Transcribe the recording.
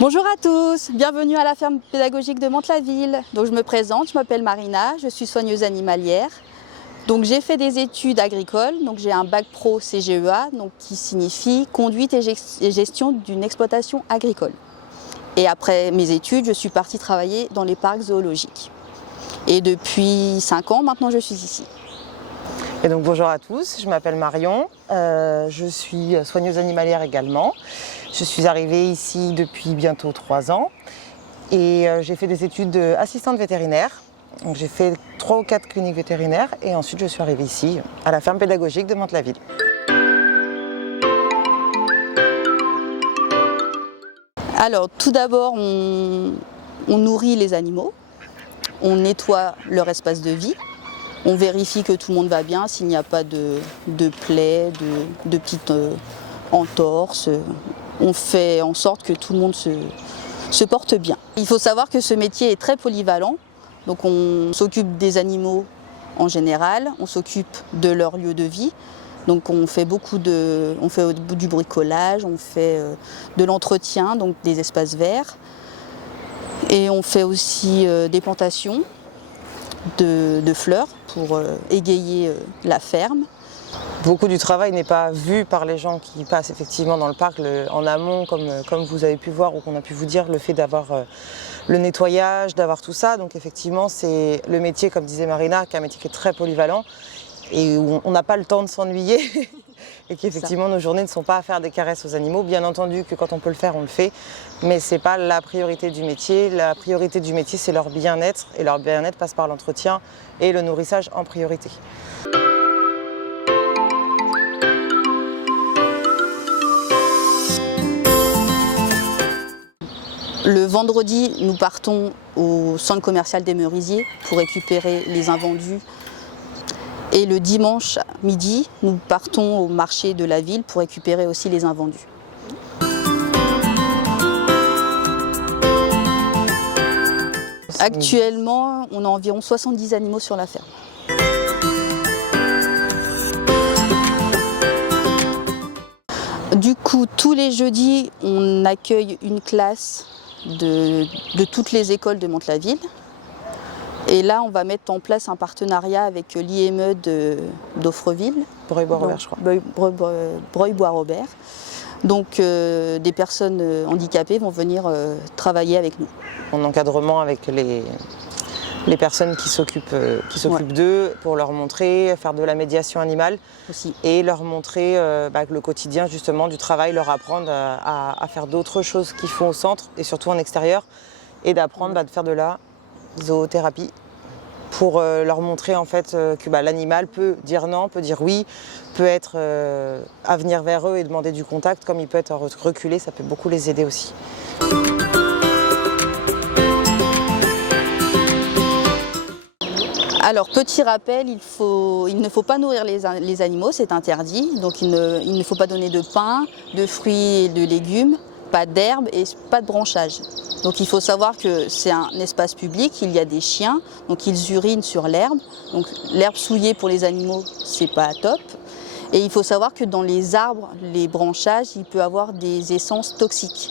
Bonjour à tous, bienvenue à la ferme pédagogique de Mantes-la-Ville. Donc je me présente, je m'appelle Marina, je suis soigneuse animalière. Donc j'ai fait des études agricoles, donc j'ai un bac pro CGEA, donc qui signifie conduite et gestion d'une exploitation agricole. Et après mes études, je suis partie travailler dans les parcs zoologiques. Et depuis 5 ans, maintenant je suis ici. Et donc bonjour à tous, je m'appelle Marion, je suis soigneuse animalière également. Je suis arrivée ici depuis bientôt 3 ans et j'ai fait des études d'assistante vétérinaire. Donc j'ai fait 3 ou 4 cliniques vétérinaires et ensuite je suis arrivée ici à la ferme pédagogique de Mantes-la-Ville. Alors tout d'abord, on nourrit les animaux, on nettoie leur espace de vie. On vérifie que tout le monde va bien, s'il n'y a pas de plaies, de petites entorses. On fait en sorte que tout le monde se porte bien. Il faut savoir que ce métier est très polyvalent. Donc on s'occupe des animaux en général, on s'occupe de leur lieu de vie. Donc on fait du bricolage, on fait de l'entretien, donc des espaces verts. Et on fait aussi des plantations de fleurs pour égayer la ferme. Beaucoup du travail n'est pas vu par les gens qui passent effectivement dans le parc en amont, comme vous avez pu voir ou qu'on a pu vous dire, le fait d'avoir le nettoyage, d'avoir tout ça. Donc effectivement, c'est le métier, comme disait Marina, qui est un métier qui est très polyvalent et où on n'a pas le temps de s'ennuyer et qu'effectivement nos journées ne sont pas à faire des caresses aux animaux. Bien entendu que quand on peut le faire, on le fait, mais ce n'est pas la priorité du métier. La priorité du métier, c'est leur bien-être et leur bien-être passe par l'entretien et le nourrissage en priorité. Le vendredi, nous partons au centre commercial des Merisiers pour récupérer les invendus. Et le dimanche midi, nous partons au marché de la ville pour récupérer aussi les invendus. Actuellement, on a environ 70 animaux sur la ferme. Du coup, tous les jeudis, on accueille une classe de toutes les écoles de Mantes-la-Ville. Et là, on va mettre en place un partenariat avec l'IME d'Offreville. Breuil-Bois-Robert, je crois. Breuil-Bois-Robert. Donc, des personnes handicapées vont venir travailler avec nous. En encadrement avec les personnes qui s'occupent d'eux pour leur montrer, faire de la médiation animale aussi. Et leur montrer le quotidien justement du travail, leur apprendre à faire d'autres choses qu'ils font au centre et surtout en extérieur et d'apprendre de faire de la zoothérapie pour leur montrer en fait que l'animal peut dire non, peut dire oui, peut être à venir vers eux et demander du contact, comme il peut être reculé, ça peut beaucoup les aider aussi. Alors, petit rappel, il ne faut pas nourrir les animaux, c'est interdit. Donc il ne faut pas donner de pain, de fruits et de légumes, pas d'herbe et pas de branchage. Donc il faut savoir que c'est un espace public, il y a des chiens, donc ils urinent sur l'herbe. Donc l'herbe souillée pour les animaux, c'est pas top. Et il faut savoir que dans les arbres, les branchages, il peut y avoir des essences toxiques.